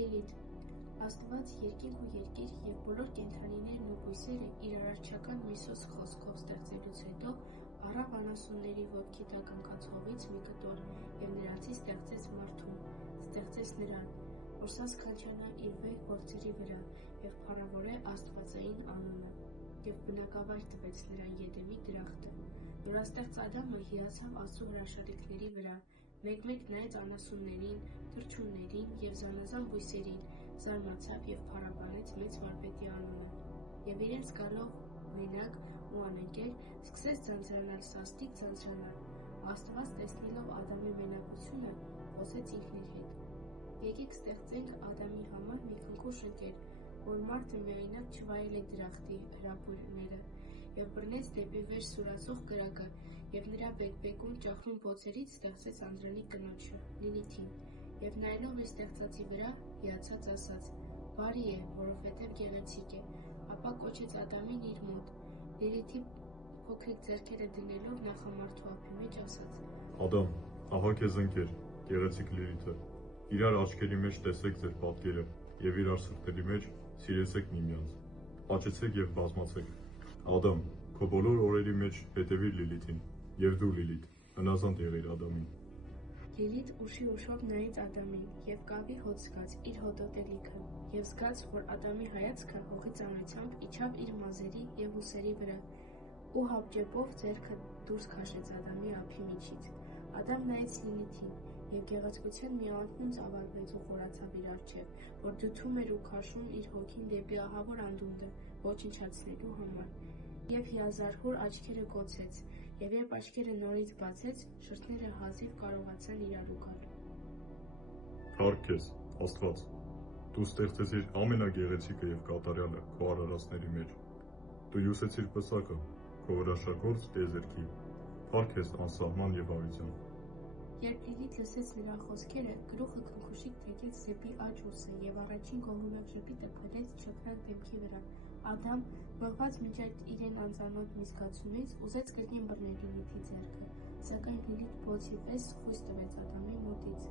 Լիլիթ, Աստված երկինք ու երկիր և բոլոր կենդանիներն ու բույսերը իր արարչական միսոս խոսքով ստեղծելուց հետո առավ անասունների ոտքի տակ ընկած հողից մի կտոր և նրանցից ստեղծեց մարդուն, ստեղծեց նրան, որ սա սքանչանա իր վեհ գործերի վրա և փառավորե Աստվածային անունը, և բնակավայր տվեց նրան Եդեմի դրախտը։ Նորաստեղծ Ադամը հիացավ Աստծու հրաշալիքների վրա, մեկ-մեկ նայեց անասուններին, թռչուններին և զանազան բույսերին, զարմացավ և փառաբանեց մեծ Վարպետի անունը։ Եվ իրեն զգալով մենակ ու անընկեր, սկսեց ձանձրանալ, սաստիկ ձանձրանալ։ Աստված, տեսնելով Ադամի մենակությունը, խոսեց ինքն իր հետ. «Եկեք ստեղծենք Ադամի համար մի քնքուշ ընկեր, որ մարդը միայնակ չվայելե դրախտի հրապուրները»։ Եվ բռնեց դեպի վեր սուրացող կրակը, և նրա բեկբեկում ճախլուն բոցերից ստեղծեց անդրանիկ կնոջը՝ Լիլիթին, և նայելով իր ստեղծածի վրա, հիացած ասաց. «Բարի է, որովհետև գեղեցիկ է»։ Ապա կոչեց Ադամին իր մոտ, Լիլիթի փոքրիկ ձեռքերը դնելով նախամարդու ափի մեջ ասաց. «Ադամ, ահա քեզ ընկեր, գեղեցիկ Լիլիթը, իրար աչքերի մեջ տեսեք ձեր պատկերը, և իրար սրտերի մեջ սիրեցեք միմյանց, աճեցեք և բազմացեք։ Ադամ, քո բոլոր օրերի մեջ հետևիր Լիլիթին, և դու Լիլիթ, հնազանդ եղիր Ադամին»։ Լիլիթ ուշի ուշով նայեց Ադամին, և կավի հոտ զգաց իր հոտոտելիքը, և զգաց, որ Ադամի հայացքը հողի ծանրությամբ իջավ իր մազերի և ուսերի վրա, ու հապճեպով ձեռքը դուրս քաշեց Ադամի ափի միջից։ Ադամ նայեց Լիլիթին, և գեղեցկության մի անհուն ծավալվեց ու խորացավ իր առջև, որ դդում էր ու քաշում իր հոգին դեպի ահավոր անդունդը ոչնչացնելու համար։ Եվ հիազարհուր աչքերը կոցեց, և երբ աչքերը նորից բացեց, շրթները հազիվ կարողացան իրարու գալ։ Փառք քեզ, Աստված, դու ստեղծեցիր ամենագեղեցիկը և կատարյալը քո արարածների մեջ։ Դու հյուսեցիր պսակը քո հրաշագործ տիեզերքի։ Փառք քեզ անսահման և արության։ Երբ Լիլիթ լսեց նրա խոսքերը, գլուխը քնքուշիկ թեքեց դեպի աջ ուսը, և առաջին գոհունակ ժպիտը փլեց չքնակ դեմքի վրա։ Ադամ, մղված մինչ այդ իրեն անծանոթ մի զգացումից, ուզեց կրկին բռնել Լիլիթի ձեռքը, սակայն Լիլիթ բոցի պես խույս տվեց Ադամի մոտից։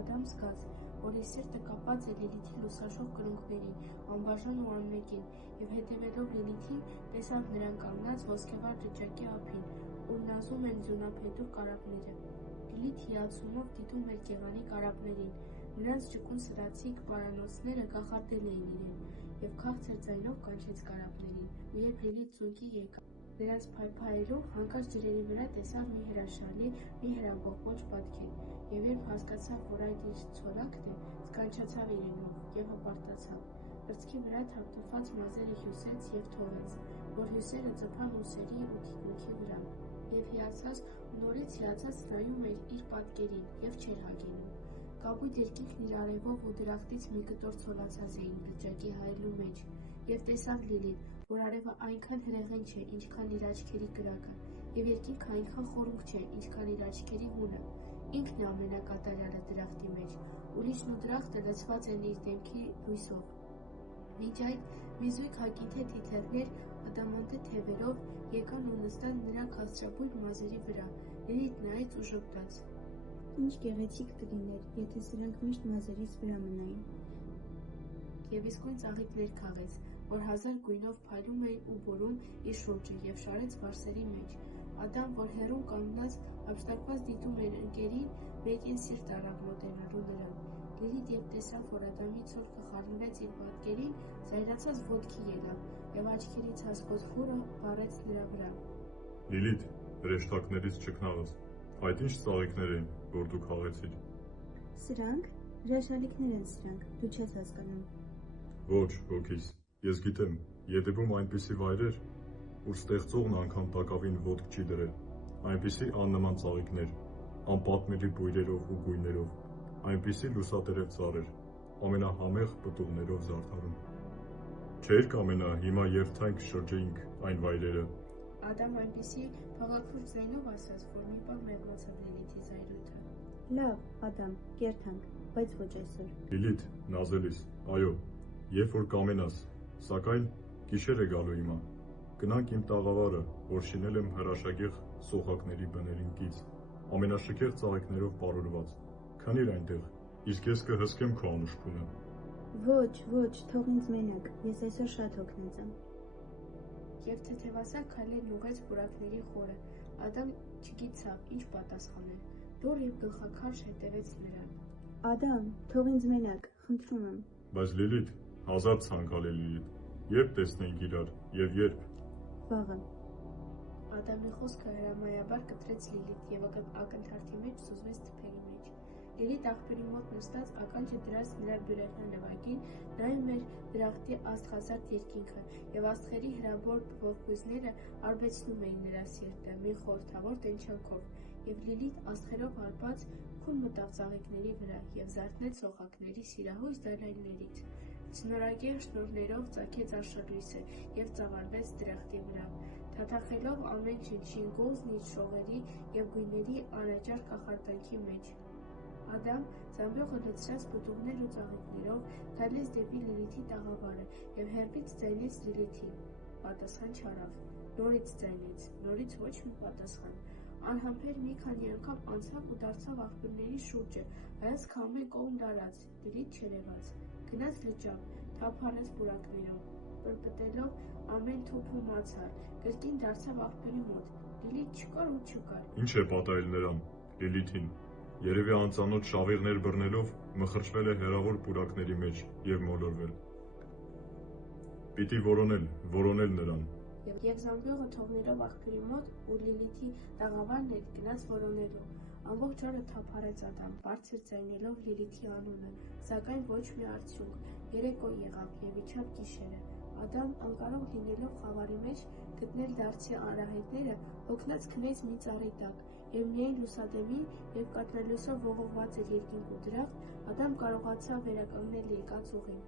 Ադամ զգաց, որ իր սիրտը կապած է Լիլիթի լուսաշող կրունկներին, անբաժան ու անմեկին, և հետևելով Լիլիթին, տեսավ նրան կանգնած ոսկեվար լճակի ափին, ուր նազում են ձյունափետուր կարապները։ Լիլիթ հիացումով դիտում էր գեղանի կարապներին, նրանց ճկուն սրածիկ պարանոցները կախարդել էին իրեն, և քաղցր ձայնով կանչեց կարապներին, ու երբ Լիլիթ ծունկի եկավ նրանց փայփայելով, հանկարծ ջրերի վրա տեսավ մի հրաշալի, մի հրաբողբոջ պատկեր, և երբ հասկացավ, որ այդ իր ցոլակն է, սքանչացավ իրենով և հպարտացավ, կրծքի վրա թափթփած մազերը հյուսեց և թողեց, որ հյուսերը ծփան ուսերի ու թիկունքի վրա, և հիացած ու նորից հիացած նայում էր իր պատկերին և չէր հագենում։ Կապույտ երկինքն իր արևով ու դրախտից մի կտոր ցոլացած էին լճակի հայելու մեջ, և տեսավ Լիլիթ, որ արևը այնքան հրեղեն չէ, ինչքան իր աչքերի կրակը, և երկինքը այնքան խորունկ չէ, ինչքան իր աչքերի հունը։ Ինքն է ամենակատարյալը դրախտի մեջ, ուրիշն ու դրախտը լցված են իր դեմքի լույսով։ Մինչ այդ մի զույգ հագինթե թիթեռներ ադամանդե թևերով եկան ու նստան նրա քաղցրաբույր մազերի վրա։ Լիլիթ նայեց ու ժպտաց. «Ինչ գեղեցիկ կլիներ, եթե սրանք միշտ մազերիս վրա մնային»։ Եվ իսկույն ծաղիկներ քաղեց, որ հազար գույնով փայլում էին ու բորում իր շուրջը, և շարեց վարսերի մեջ։ Ադամ, որ հեռուն կանգնած հափշտակված դիտում էր ընկերին, մեկին սիրտ առավ մոտենալու նրան։ Լիլիթ, երբ տեսավ, որ Ադամի ցոլքը խառնվեց իր պատկերին, զայրացած ոտքի ելավ, և աչքերից հազկոտ ֆուրը վառեց նրա վրա։ Լիլիթ, հրեշտակներից չքնաղս, այդ ի՞նչ ծաղիկներ էին, որ դու քաղեցիր։ Սրանք հրաշալիքներ են սրանք, դու չես հասկանում։ Ոչ, հոգիս, ես գիտեմ, Եդեվում այնպիսի վայրեր, ուր ստեղծողն անգամ տակավին ոտք չի դրել, այնպիսի աննման ծաղիկներ, անպատմելի բույրերով ու գույներով, այնպիսի լուսատերև ծառեր, ամենահամեղ պտուղներով զարդարում։ Չէի՞ր կամենա հիմա երթանք շրջեինք այն վայրերը։ Ադամ այնպիսի փաղաքրուշ ձայնով ասաց, որ մի պահ մեղմացավ Լիլիթի զայրույթը։ Լավ, Ադամ, կերթանք, բայց ոչ այսօր։ Լիլիթ, նազելիս, այո, երբ որ կամենաս, սակայն գիշեր է գալու հիմա։ Գնանք իմ տաղավարը, որ շինել եմ հրաշագեղ սոխակների բներին կից, ամենաշքեղ ծաղիկներով պարուրված։ Քնիր այնտեղ, իսկ ես կհսկեմ քո անուշ բունը։ Ոչ, թող ինձ մենակ, ես այսօր շատ հոգնած եմ։ Եվ թեթևասակ քայլերն ուղղեց պուրակների խորը։ Ադամ չգիտավ ինչ պատասխանել։ Դուռ և գլխաքարշ հետևեց նրան։ Ադամ, թող ինձ մենակ, խնդրում եմ։ Բայց Լիլիթ, հազար ցանկալի Լիլիթ, երբ տեսնենք իրար եւ երբ։ Վաղը։ Ադամի խոսքը հրամայաբար կտրեց Լիլիթ և ակնթարթի մեջ սուզվեց թփերի մեջ։ Լիլիթ աղբյուրի մոտ նստած ականջը դրած նրա բյուրեղյա նվագին նայում էր դրախտի աստղազարդ երկինքը, և աստղերի հրաբոր ողկույզները արբեցնում էին նրա սիրտը մի խորհրդավոր տենչանքով, և Լիլիթ աստղերով արված քուն մտավ ծաղիկների վրա և զարթնեց սոխակների սիրահույս դալայներից։ Ցնորագեղ շնորհներով ծագեց արշալույսը և ծավալվեց դրախտի վրա, թաթախելով ամեն չնչին գոզն իր շողերի և գույների անաճար կախարդանքի մեջ։ Ադամ, զամբյուղը լցրած պտուղներ ու ծաղիկներով, քայլեց դեպի Լիլիթի տաղավարը և հեռվից ձայնեց Լիլիթին։ Պատասխան չառավ։ Նորից ձայնեց, նորից ոչ մի պատասխան։ Անհամբեր մի քանի անգամ անցավ ու դարձավ աղբյուրների շուրջը, հայացքը ամեն կողմ դարած, Լիլիթ չերևաց։ Գնաց լճավ, թափ առեց պուրակներով, պրպտելով ամեն թուփ ու մացար, կրկին դարձավ աղբյուրի մոտ։ Լիլիթ չկար ու չկար։ Ինչ է պատահել նրան, Լիլիթին։ Երևի անծանոթ շավիղներ բռնելով մխրճվել է հեռավոր պուրակների մեջ և մոլորվել։ Պիտի որոնել նրան։ Եվ զամբյուղը թողնելով աղբյուրի մոտ, ուր Լիլիթի տաղավարն էր, գնաց որոնելու։ Ամբողջ օրը թափ առեց Ադամ, բարձր ձայնելով Լիլիթի անունը, սակայն ոչ մի արդյունք։ Երեկո եղավ և իջավ գիշերը։ Ադամ, անկարող լինելով խավարի մեջ գտնել դարձի արահետները, հոգնած քնեց մի ծառի տակ, և միայն լուսադեմին, երբ կաթնալույսով ողողված էր երկինք ու դրախտ, Ադամ կարողացավ վերականգնել եկած ուղին։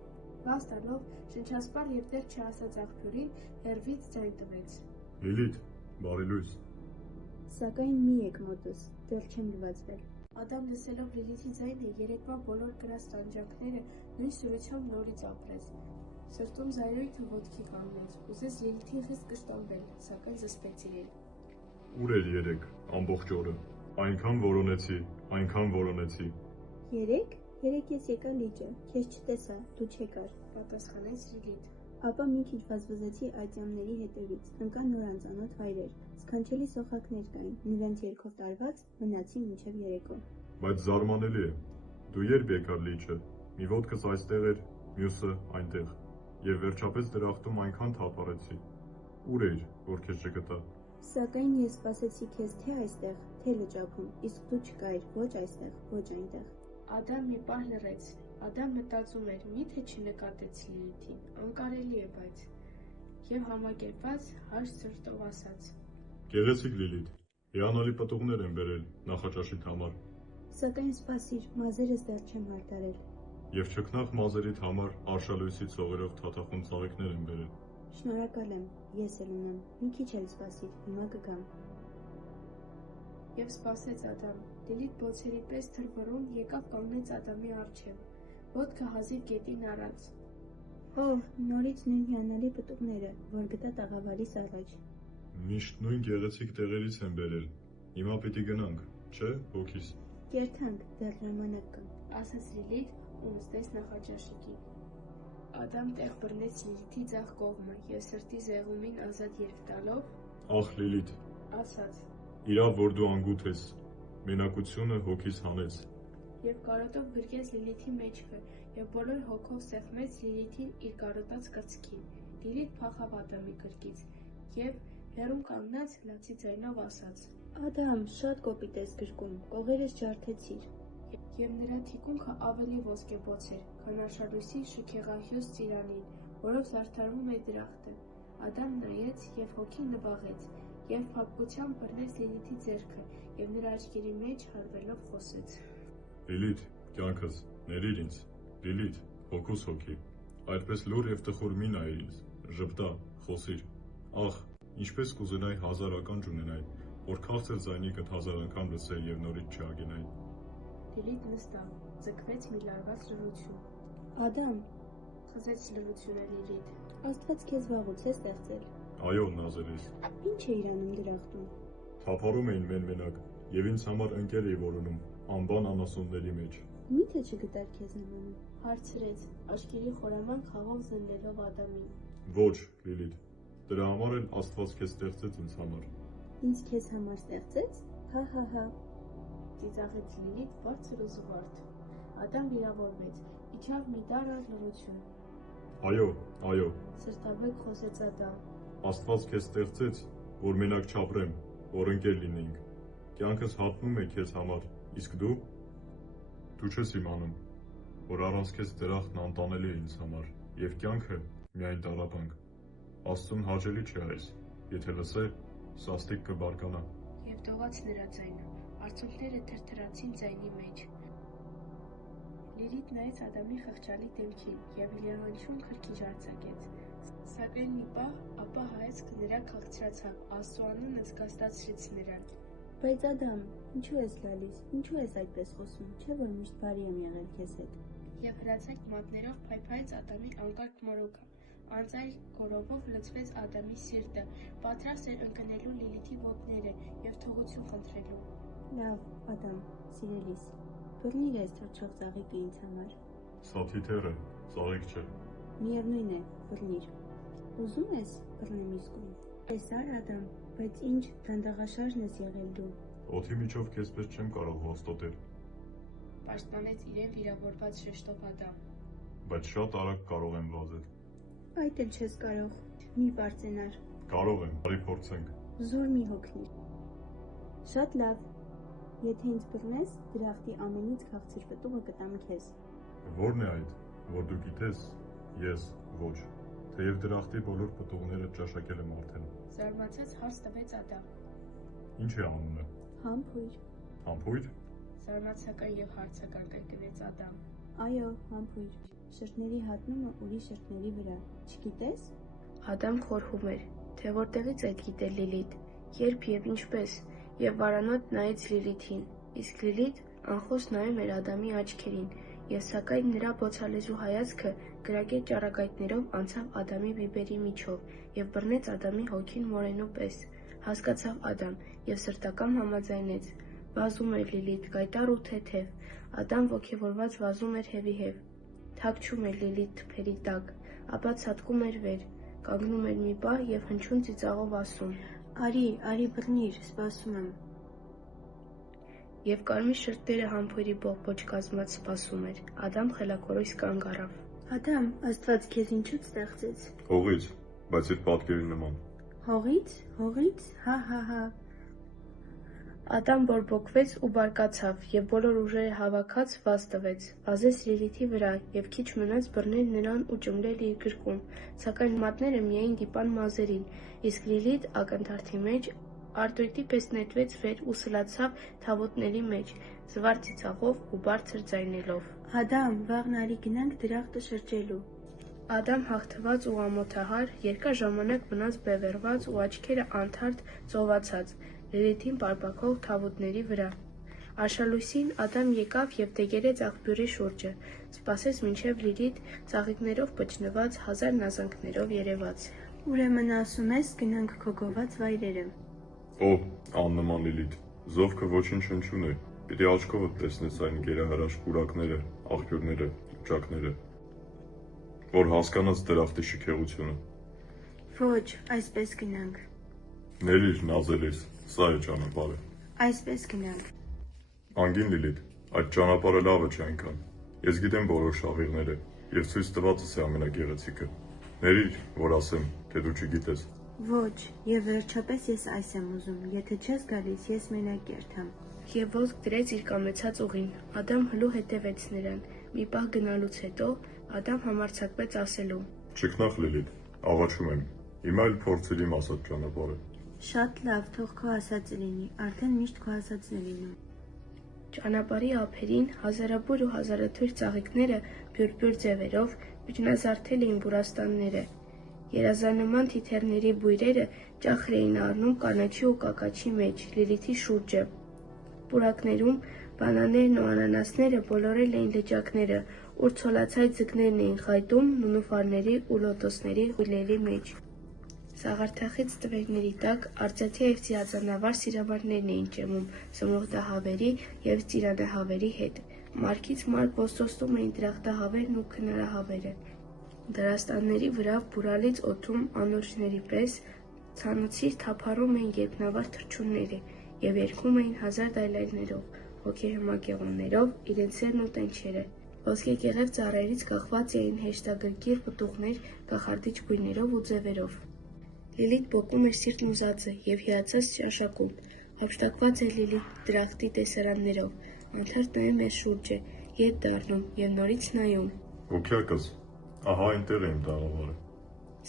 Վազ տալով շնչասպառ և դեռ չհասած աղբյուրին, հեռվից ձայն տվեց. Լիլիթ, բարի լույս։ Սակայն մի եք մոտս, դեռ չեմ լվացվել։ Ադամ լսելով Լիլիթի ձայնը, երեկվա բոլոր կրած տանջանքները նույն սրությամբ նորից ապրեց։ Սրտում զայրույթը ոտքի կանգնեց, ուզեց Լիլիթին խիստ կշտամբել, սակայն զսպեց իրեն։ Ուր էր երեկ, ամբողջ օրը։ Այնքան որոնեցի։ Երեկ ես եկա լիճը, քեզ չտեսա, դու չեկար, պատասխանեց Լիլիթ։ Ապա մի քիչ վազվզեցի այծյամների հետևից, ընկա նոր անծանոթ վայրեր, սքանչելի սոխակներ կային, նրանց երգով տարված մնացի մինչև երեկո։ Բայց զարմանալի է, դու երբ եկար լիճը, մի ոտքս այստեղ էր, մյուսը այնտեղ, և վերջապես դրախտում այնքան թափ առեցի։ Ուր էիր, որ քեզ չգտա։ Սակայն ես սպասեցի քեզ թե այստեղ, թե լճակում, իսկ դու չկայիր ոչ այստեղ, ոչ այնտեղ։ Ադամ մի պահ լռեց։ Ադամ մտածում էր, միթե չնկատեց Լիլիթին, անկարելի է բայց։ Եվ համակերպված հաշ սրտով ասաց. Գեղեցիկ Լիլիթ, հիանալի պտուղներ են բերել նախաճաշիդ համար։ Սակայն սպասիր, մազերս դեռ չեմ հարդարել։ Եվ չքնաղ մազերիդ համար արշալույսի ցողերով թաթախուն ծաղիկներ են բերել։ Շնորհակալ եմ, ես էլ ունեմ, մի քիչ էլ սպասիր, հիմա կգամ։ Եվ սպասեց Ադամ։ Լիլիթ բոցերի պես թրվռուն եկավ կանգնեց Ադամի առջև, ոտքը հազիվ գետին առած։ Ով, նորից նույն հիանալի պտուղները, որ գտա տաղավարիս առաջ։ Միշտ նույն գեղեցիկ տեղերից են բերել։ Հիմա պիտի գնանք, չէ՞, հոգիս։ Կերթանք, դեռ ժամանակ կա, ասաց Լիլիթ ու նստեց նախաճաշիկին։ Ադամ տեղ բռնեց Լիլիթի ձախ կողմը և սրտի զեղումին ազատ երկ տալով. Ախ Լիլիթ, ասաց. իրավ որ դու անգութ ես, մենակությունը հոգիս հանեց։ Եվ կարոտով գրկեց Լիլիթի մեջքը և բոլոր հոգով սեղմեց Լիլիթին իր կարոտած կրծքին։ Լիլիթ փախավ Ադամի գրկից և հեռուն կանգնած լացի ձայնով ասաց. Ադամ, շատ կոպիտ ես գրկում, կողերս ջարդեցիր։ Եվ նրա թիկունքը ավելի ոսկեբոց էր, քան արշալույսի շքեղահյուծ ծիրանին, որով զարդարվում է դրախտը։ Ադամ նայեց և հոգին նվաղեց, և փափկությամբ բռնեց Լիլիթի ձեռքը և նրա աչքերի մեջ հարբելով խոսեց. Լիլիթ, կյանքս, ներիր ինձ, Լիլիթ, հոգուս հոգի, այդպես լուռ և տխուր մի նայիր ինձ, ժպտա, խոսիր, ախ, ինչպես կուզենայի 1000 ականջ ունենայի, որ քաղցր ձայնիկդ 1000 անգամ լսեի և նորից չհագենայի։ Լիլիթ նստավ, ձգվեց մի լարված լռություն։ Ադամ, խզեց լռությունը Լիլիթ։ Աստված քեզ վաղուց է ստեղծել։ Այո, նազերես։ Ինչ էիր անում դրախտում։ Թափառում էին մեն-մենակ, և ինձ համար ընկեր էի որոնում, անբան անասունների մեջ։ Մի՞թե չգտար քեզ նմանը։ Հարցրեց, աչքերի խորաման խաղով զննելով Ադամին։ Ոչ, Լիլիթ, դրա համար էլ Աստված քեզ ստեղծեց ինձ համար։ Ինձ քեզ համար ստեղծեց։ Հա։ Ծիծաղեց Լիլիթ բարձր ու զվարթ։ Ադամ վիրավորվեց, իջավ մի դառը լռություն։ Այո, Սրտաբեկ խոսեց Ադամ։ Աստված քեզ ստեղծեց, որ մենակ չապրեմ, որ ընկեր լինեինք։ Կյանքս հատնում է քեզ համար, իսկ դու չես իմանում, որ առանց քեզ դրախտն անտանելի է ինձ համար, եւ կյանքը միայն տառապանք։ Աստծուն հաճելի չէ այս, եթե լսե, սաստիկ կբարկանա։ Եվ դողաց նրա ձայնը, արցունքները թրթրացին ձայնի մեջ։ Լիլիթ նայեց Ադամի խղճալի դեմքին եւ յուրաքանչյուր քրքիջ արձակեց։ Սակայն մի պահ, ապա հայացքը նրա քաղցրացավ, Աստծու անունը զգաստացրեց նրան։ Բայց Ադամ, ինչու ես գալիս, ինչու ես այդպես խոսում, չէ՞ որ միշտ բարի եմ եղել քեզ հետ։ Եվ հրացակ մատներով փայփայեց Ադամի անկարգ մորուքը։ Անձայր գորովով լցվեց Ադամի սիրտը, պատրաստ էր ընկնելու Լիլիթի ոտները եւ թողություն խնդրելու։ Լավ, Ադամ, սիրելիս, բռնիր այս թռչող ծաղիկը ինձ համար։ Սա թիթեռ է, ծաղիկ չէ։ Միևնույն է, բռնիր։ Ուզում ես բռնեմ իսկույն։ Տեսար, Ադամ, բայց ինչ դանդաղաշարժն ես եղել դու։ Օդի միջով քեզպես չեմ կարող հաստատել։ Պաշտպանեց իրեն վիրավորված շեշտով Ադամ։ Բայց շատ արագ կարող եմ վազել։ Այդ էլ չես կարող։ Մի բարձենար։ Կարող եմ, բարի փորձենք։ Զոր մի հոգնիր։ Շատ լավ։ Եթե ինձ բռնես, դրախտի ամենից քաղցր պտուղը կտամ քեզ։ Որն է այդ, որ դու գիտես, ես ոչ։ Թեև դրախտի բոլոր պտուղները ճաշակել եմ արդեն։ Զարմացած հարց տվեց Ադամ։ Ինչ է անունը։ Համբույր։ Համբույր։ Զարմացական եւ հարցական կրկնեց Ադամ։ Այո, համբույր։ Շրթների հատնումը ուրի շրթների վրա։ Չգիտես։ Ադամ խորհում էր, թե որտեղից այդ գիտեր Լիլիթ, երբ եւ ինչպես, եւ վարանոտ նայեց Լիլիթին, իսկ Լիլիթ անխոս նայում էր Ադամի աչքերին, եւ սակայն նրա բոցալեզու հայացքը գրագետ ճառագայթներով անցավ Ադամի բիբերի միջով եւ բռնեց Ադամի հոգին մորենու պես։ Հասկացավ Ադամ եւ սրտակամ համաձայնեց։ Վազում էր Լիլիթ, կայտառ ու թեթև։ Ադամ ոգևորված վազում էր հետևև։ Թաքչում էր Լիլիթ թփերի տակ, ապա ցատկում էր վեր, կանգնում էր մի պահ եւ հնչյուն ծիծաղով ասում. Արի, բռնիր, սպասում եմ։ Եվ կարմիր շրթերը համբույրի բողբոջ կազմած սպասում էր։ Ադամ խելակորույս կանգ առավ։ Ադամ, Աստված քեզ ինչու՞ց ստեղծեց։ Հողից, բայց այդ պատկերի նման։ Հողից, հա։ Ադամ բորբոքվեց ու բարկացավ եւ բոլոր ուժերը հավաքած վազ տվեց, վազեց Լիլիթի վրա եւ քիչ մնաց բռնել նրան ու ճմլել իր գրկում, սակայն մատները միայն դիպան մազերին, իսկ Լիլիթ ակնթարթի մեջ արտույտի պես նետվեց վեր ու սլացավ թավուտների մեջ, զվարթ ծիծաղով ու բարձր ձայնելով։ Ադամ, վաղն արի գնանք դրախտը շրջելու։ Ադամ հաղթված ու ամոթահար, երկար ժամանակ մնաց բևեռված ու աչքերը անթարթ ծովացած, Լիլիթին պարպակող թավուտների վրա։ Արշալույսին Ադամ եկավ եւ դեգերեց աղբյուրի շուրջը, սպասեց մինչեւ Լիլիթ ծաղիկներով պճնված, հազար նազանքներով երևաց։ Ուրեմն ասում ես գնանք քո գոված վայրերը։ Աննման Լիլիթ, զովքը ոչինչ չունի։ Պիտի աչքովդ տեսնես այն գերահրաշ պուրակները, աղբյուրները, ճակները, որ հասկանաս դրախտի շքեղությունը։ Ոչ, այսպես գնանք։ Ներիր, նազելիս, սա է ճանապարհը։ Այսպես գնանք։ Անգին Լիլիթ, այդ ճանապարհը լավը չէ այնքան։ Ես գիտեմ բոլոր շավիղները, եւ ցույց տվածս է ամենագեղեցիկը։ Ներիր, որ ասեմ, թե դու չգիտես։ Ոչ, եւ վերջապես ես այս եմ ուզում, եթե չես գալիս, ես մենակ կերթամ։ Եվ ոսկ դրեց իր կամեցած ուղին։ Ադամ հլու հետևեց նրան։ Մի պահ գնալուց հետո Ադամ համարձակվեց ասելու. Չքնախ Լիլիթ, աղաչում եմ։ Հիմա էլ փորձիր իմ ասած ճանապարհը։ Շատ լավ, թող քո ասածը լինի, արդեն միշտ քո ասածն է լինում։ Ճանապարհի ափերին հազարաբույր ու հազարաթույր ծաղիկները բյուրբյուր ձևերով վիճնազարդել էին բուրաստանները։ Երազանման թիթեռների բույրերը ճախր էին առնում կանաչի ու կակաչի մեջ Լիլիթի շուրջը։ Պուրակներում բանաներն ու անանասները բոլորել էին լճակները, ուր ցոլացած ձկներն էին խայտում նունուֆարների ու լոտոսների խույլերի մեջ։ Սաղարթախից տվերների տակ արծաթե և ծիածանավար սիրավարներն էին ճեմում զմրուխտահավերի և ծիրանահավերի հետ, մարկից մարկ ոստոսում էին դրախտահավերն ու քնարահավերը։ Դարաստանների վրա բուրալից օդում անորջների պես ցանոցիր թափառում էին երկնավար թռչունները և երգում էին հազար դայլայլներով, հոգեհմակեղումներով իրենց սերն ու տենչերը։ Ոսկեկեղև ծառերից կախված էին հեշտագրգիռ պտուղներ կախարդիչ գույներով ու ձևերով։ Լիլիթ պոկում էր սիրտն ու զածը և հիացած ճաշակում, հափշտակված էր Լիլիթ դրախտի տեսարաններով, անթարթ նայում էր շուրջը, ետ դառնում և նորից նայում։ Հոգյակս, ահա այնտեղ է իմ տաղավարը։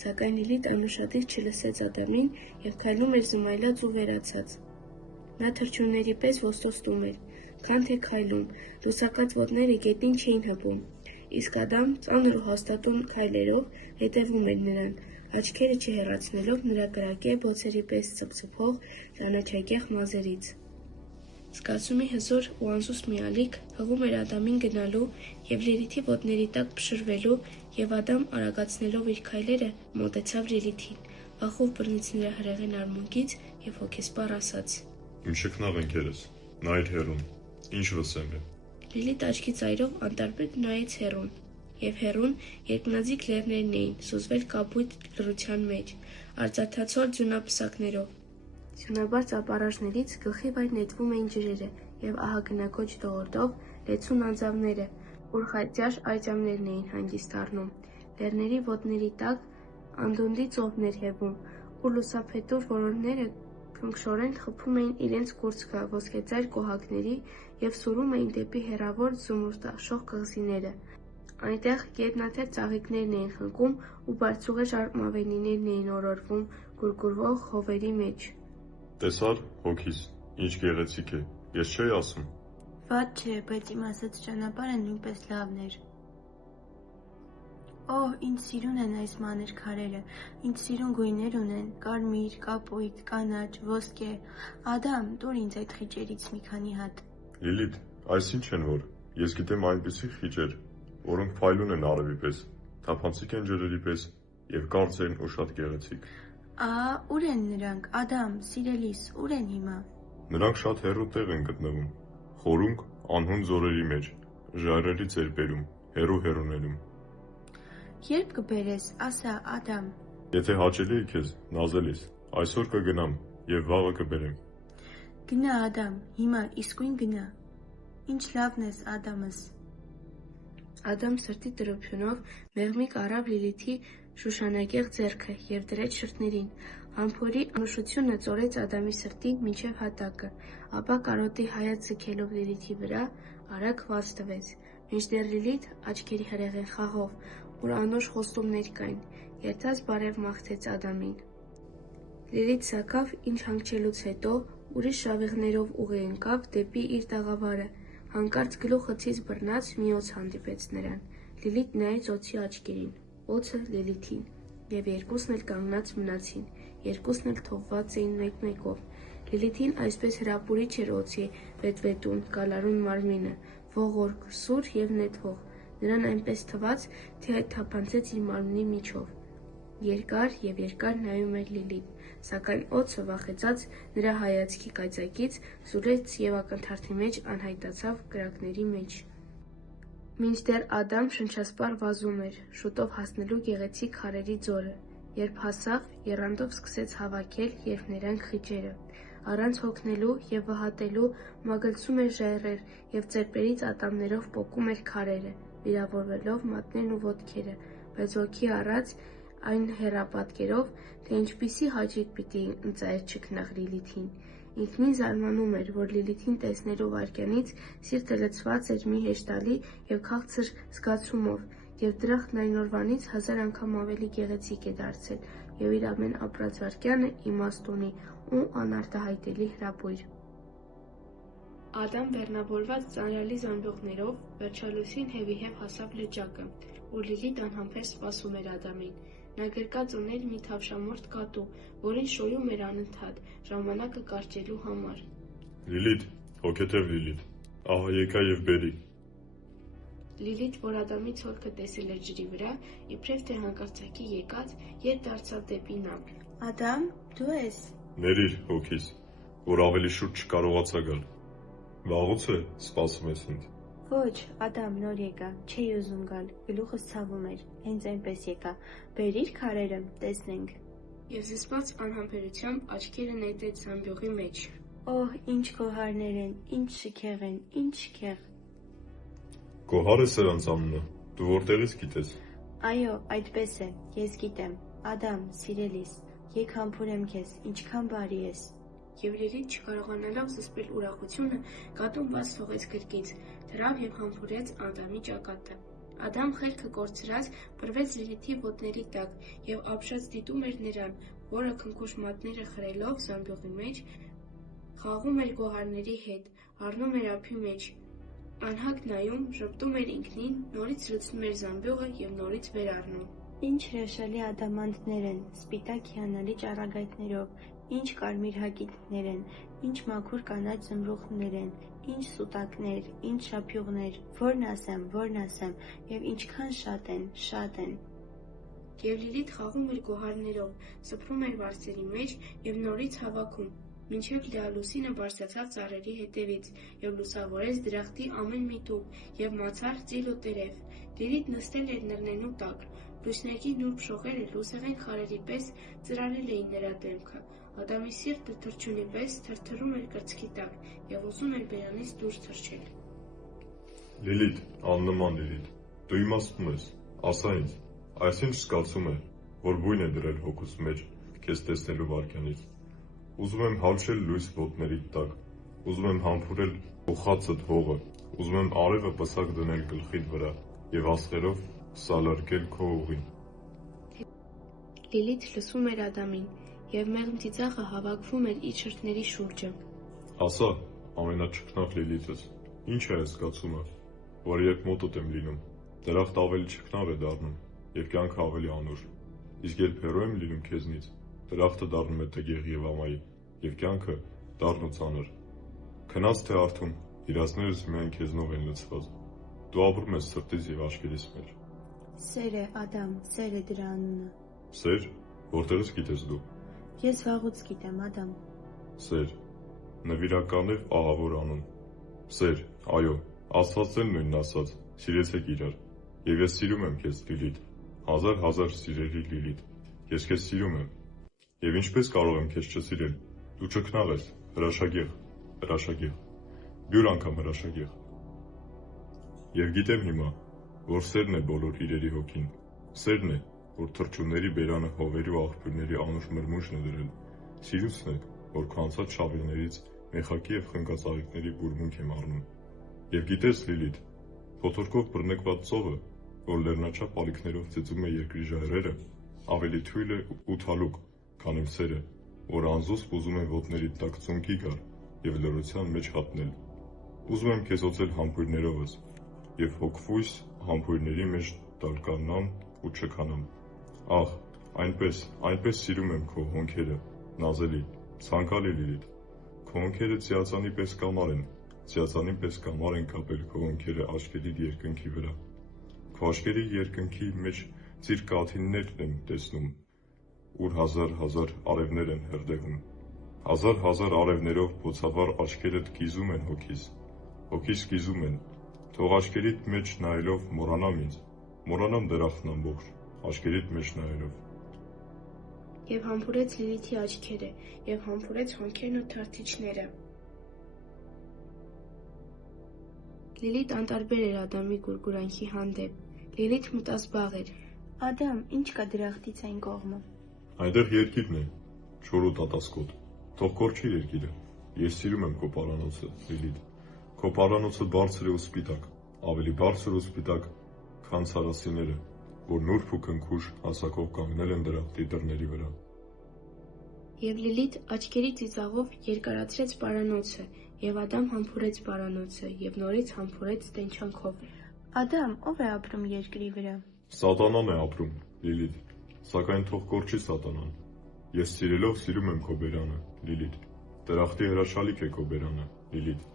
Սակայն Լիլիթ անուշադիր չլսեց Ադամին և քայլում էր զմայլած ու վերացած։ Նա թռչունների պես ոստոսում էր, քան թե քայլում, լուսակած ոտները գետին չէին հպում, իսկ Ադամ ծանր ու հաստատուն քայլերով հետևում էր նրան, աչքերը չհեռացնելով նրա կրակե բոցերի պես ցփցփող կանաչակեղ մազերից։ Սպասումի հզոր ու անզուսպ մի ալիք հղում էր Ադամին գնալու և Լիլիթի ոտների տակ փշրվելու, և Ադամ, արագացնելով իր քայլերը, մոտեցավ Լիլիթին, վախով բռնեց նրա հրեղեն արմունկից և հոգեսպառ ասաց. Իմ շքնաղ ընկերս, նայիր հեռուն, ինչ վսեմ է։ Լիլիթ աչքի ծայրով անտարբեր նայեց հեռուն, և հեռուն երկնաձիգ լեռներն էին սուզվել կապույտ լռության մեջ, արծաթացոր ձյունապսակներով։ Սյունաբարձ ապառաժներից գլխի վայր նետվում էին ջրերը և ահագնագոչ դողորդով լեցուն անձավները, ուրխաթյաշ այծյամներն էին հանգիստ առնում։ Լեռների ոտների տակ անդունդի ծովն էր հևում, ուր լուսափետուր որոնները քնքշորեն խփում էին իրենց կուրծքը ոսկեծայր կոհակների և սուրում էին դեպի հեռավոր զմրուխտաշխող կղզիները։ Այնտեղ գետնաթև ծաղիկներն էին խնկում ու բարձրուղեշ արմավենիներն էին օրորվում գուրգուրվող հովերի մեջ։ Տեսա՞ր, հոգիս, ինչ գեղեցիկ է, ես չէի ասում։ Վատ չէ, բայց իմ ասած ճանապարհը նույնպես լավն էր։ Օհ, ինչ սիրուն են այս մանր քարերը, ինչ սիրուն գույներ ունեն՝ կարմիր, կապույտ, կանաչ, ոսկե։ Ադամ, տուր ինձ այդ խիճերից մի քանի հատ։ Լիլիթ, այս ինչ են որ, ես գիտեմ այնպիսի խիճեր, որոնք փայլուն են արևի պես, թափանցիկ են ջրերի պես և կարճ են ու շատ գեղեցիկ։ Ահա, ուր են նրանք, Ադամ, սիրելիս, ուր են հիմա։ Նրանք շատ հեռու տեղ են գտնվում, խորունկ, անհուն ձորերի մեջ, ժայռերի ծերբերում, հեռու-հեռուներում։ Երբ կբերես, ասա, Ադամ։ Եթե հաճելի է քեզ, նազել ես, այսօր կգնամ և վաղը կբերեմ։ Գնա, Ադամ, հիմա իսկույն գնա։ Ինչ լավն ես, Ադամս։ Ադամ սրտի տրոփյունով մեղմիկ առավ Լիլիթի շուշանագեղ ձեռքը և դրեց շրթներին։ Համբույրի անուշությունը ծորեց Ադամի սրտին մինչև հատակը, ապա կարոտի հայած ձգելով Լիլիթի վրա, արագ վազ տվեց, մինչդեռ Լիլիթ, աչքերի հրեղեն խաղող, ուր անուշ խոստումներ կային, երդած բարև մաղթեց Ադամին։ Լիլիթ սակավ, ինչ հանգչելուց հետո, ուրիշ շավիղներով ուղի ընկավ դեպի իր տաղավարը, հանկարծ գլուխը ցից բռնած մի օձ հանդիպեց նրան։ Լիլիթ նայեց օձի աչքերին, օձը Լիլիթին, և երկուսն էլ կանգնած մնացին, երկուսն էլ թողված էին մեկ-մեկով։ Լիլիթին այսպես հրապուրիչ էր օձի վետվետուն, կալարուն մարմինը, ողորկ, սուր և նետվող։ Նրան այնպես թվաց, թե այդ թափանցեց իր մարմնի միջով։ Երկար և երկար նայում էր Լիլիթ, սակայն օձը, վախեցած նրա հայացքի կայծակից, զուլեց և ակնթարթի մեջ անհայտացավ կրակների մեջ։ Մինչդեռ Ադամ շնչասպառ վազում էր, շուտով հասնելու գեղեցիկ քարերի ձորը։ Երբ հասավ, եռանդով սկսեց հավաքել երթներանգ խիճերը։ Առանց հոգնելու և վհատելու մագլցում էր ժայռեր և ծեպերից ատամներով պոկում էր քարերը, վիրավորելով մատներն ու ոտքերը, բայց ոգի առած այն հեռապատկերով, թե ինչպիսի հաճույք պիտի ընծայր չքնաղ Լիլիթին։ Ինքնին զարմանում էր, որ Լիլիթին տեսնելու վայրկյանից սիրտը լցված էր մի հեշտալի և քաղցր զգացումով, և դրախտն այն օրվանից 1000 անգամ ավելի գեղեցիկ է դարձել և իր ամեն ապրած վայրկյանը իմաստ ունի ու անարտահայտելի հրապույր։ Ադամ բեռնավորված ծանրալի զամբյուղներով վերջալուսին հետևի հասավ լճակը, ուր Լիլիթ անհամբեր սպասում էր Ադամին։ Նա գրկած ուներ մի թավշամորթ կատու, որին շոյում էր անընդհատ, ժամանակը կարճելու համար։ Լիլիթ, հոգեթև Լիլիթ, ահա եկա և բերի։ Լիլիթ, որ Ադամի ցոլքը տեսել էր ջրի վրա, իբրև թե հանկարծակի եկած, ետ դարձավ դեպի նա: Ադամ, դու ես: Ներիր հոգիս, որ ավելի շուտ չկարողացա գալ: Վաղուց է սպասում ես ինձ: Ոչ, Ադամ, նոր եկա, չէի ուզում գալ, գլուխս ցավում էր, հենց այնպես եկա, բերիր քարերը, տեսնենք: Եվ զսպած անհամբերությամբ աչքերը նետեց զամբյուղի մեջ: Օհ, ինչ գոհարներ են, ինչ շքեղ են, ինչ շքեղ: Գոհար է սրանց անունը, դու որտեղից գիտես: Այո, այդպես է, ես գիտեմ: Ադամ, սիրելիս, եկ համբուրեմ քեզ, ինչքան բարի ես: Եվ Լիլիթ, չկարողանալով զսպել ուրախությունը, կատուն բաց թողեց գրկից, թռավ և համբուրեց Ադամի ճակատը: Ադամ, խելքը կորցրած, փռվեց Լիլիթի ոտների տակ և ապշած դիտում էր նրան, որը քնքուշ մատները խրելով զամբյուղի մեջ, խաղում էր գոհարների հետ, առնում էր ափի մեջ, անհագ նայում, ժպտում էր ինքնին, նորից լցնում էր զամբյուղը և նորից վեր առնում: Ինչ հրաշալի ադամանդներ են, սպիտակ հիանալի ճառագայթներով, ինչ կարմիր հագիտներ են, ինչ մաքուր կանաչ զմրուխտներ են, ինչ սուտակներ, ինչ շափյուղներ, որն ասեմ, և ինչքան շատ են: Եվ Լիլիթ խաղում էր գոհարներով, սփռում էր վարդերի մեջ և նորից հավաքում, մինչև լիալուսինը բարձրացավ ծառերի հետևից և լուսավորեց դրախտի ամեն մի տուփ և մացառ ծիլ ու տերև: Լիլիթ նստել էր նռնենու տակ, լուսնյակի նուրբ շողերը լուսեղեն քարերի պես ծրարել էին նրա դեմքը: Ադամի սիրտը թռչունի պես թրթռում էր կրծքի տակ և ուզում էր բերանից դուրս թռչել: Լիլիթ, աննման Լիլիթ, դու իմաստուն ես, ասա ինձ, այս ինչ զգացում է, որ բույն է դրել հոգուս մեջ քեզ տեսնելու վայրկյանից: Ուզում եմ հալչել լույս ոտներիդ տակ, ուզում եմ համբուրել քո խացդ հողը, ուզում եմ արևը պսակ դնել գլխիդ վրա և աստղերով սալարկել քո ուղին: Լիլիթ լսում էր Ադամին, և մեղմ ծիծաղը հավաքվում էր իր շրթների շուրջը: Ասա, ամենաչքնաղ Լիլիթս, ինչ է այս զգացումը, որ երբ մոտդ եմ լինում, դրախտը ավելի չքնաղ է դառնում և կյանքը ավելի անուշ, իսկ երբ հեռու եմ լինում քեզնից, դրախտը դառնում է տգեղ և ամայի, և կյանքը դառն ու ծանր: Քնած թե արթուն, իրացներս միայն քեզնով են լցված: Դու ապրում ես սրտիս և աչքերիս մեջ: Սեր է, Ադամ, սեր է դրա անունը: Սեր, որտեղից գիտես դու: Ես վաղուց գիտեմ, Ադամ: Սեր, նվիրականներ ահավոր անուն: Սեր, այո, աստվածներն նույնն ասաց, սիրեցեք իրար: Եվ ես սիրում եմ քեզ Լիլիթ, հազար սիրելի Լիլիթ, ես քեզ սիրում եմ: Եվ ինչպես կարող եմ քեզ չսիրել, դու չքնաղ ես, հրաշագեղ, բյուր անգամ հրաշագեղ: Եվ գիտեմ հիմա, որ սերն է բոլոր իրերի հոգին, սերն է, որ թռչունների բերանը հովերի ու աղբյուրների անուշ մրմունջն է դրել, սիրուցն է, որ քո անցած շավիղներից մեխակի և խնկածաղիկների բուրմունք եմ առնում: Եվ գիտես Լիլիթ, փոթորկով բռնկված ծովը, որ լեռնաչափ ալիքներով ծեծում է երկրի ժայռերը, ավելի թույլ է ու թալուկ, քան իմ սերը, որ անզուսպ ուզում է ոտներիդ տակ ծունկի գալ և լռության մեջ հատնել: Ուզում եմ քեզ օծել համբույրներովս և հոգվույս համբույրների մեջ տալկարանամ ու չքանամ: Ահ, այնպես սիրում եմ քո հոնքերը, նազելի, ցանկալի Լիլիթ: Քո հոնքերը ծիածանի պես կամար են կապել քո հոնքերը աչքերիդ երկնքի վրա: Քո աչքերի երկնքի մեջ ծիր կաթիլներ եմ տեսնում, ուր հազար արևներ են հրդեհում: Հազար արևներով բոցավառ աչքերդ կիզում են հոգիս կիզում են: Թող աչքերիդ մեջ նայելով մոռանամ ինձ, մոռանամ դրախտն ամբողջ, աչքերիդ մեջ նայելով: Եվ համբուրեց Լիլիթի աչքերը, և համբուրեց հոնքերն ու թրթիչները: Լիլիթ անտարբեր էր Ադամի գուրգուրանքի հանդեպ: Լիլիթ մտազբաղ էր: Ադամ, ինչ կա դրախտից այն կողմը: Այնտեղ երկիրն է, չոր ու տատասկոտ: Թող կորչի երկիրը: Ես սիրում եմ քո պարանոցը, Լիլիթ: Քո պարանոցը բարձր է ու սպիտակ, ավելի բարձր ու սպիտակ, քան ցարասիները, որ նուրբ ու քնքուշ հասակով կանգնել են դրախտի դռների վրա: Եվ Լիլիթ աչքերի ծիծաղով երկարացրեց պարանոցը, և Ադամ համբուրեց պարանոցը և նորից համբուրեց տենչանքով: Ադամ, ո՞վ է ապրում երկրի վրա: Սատանան է ապրում, Լիլիթ, սակայն թող կորչի սատանան: Ես սիրելով սիրում եմ քո բերանը, Լիլիթ: Դրախտի հրաշալիք է քո բերանը, Լիլիթ: